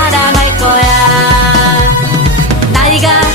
사랑할 거야. 나이가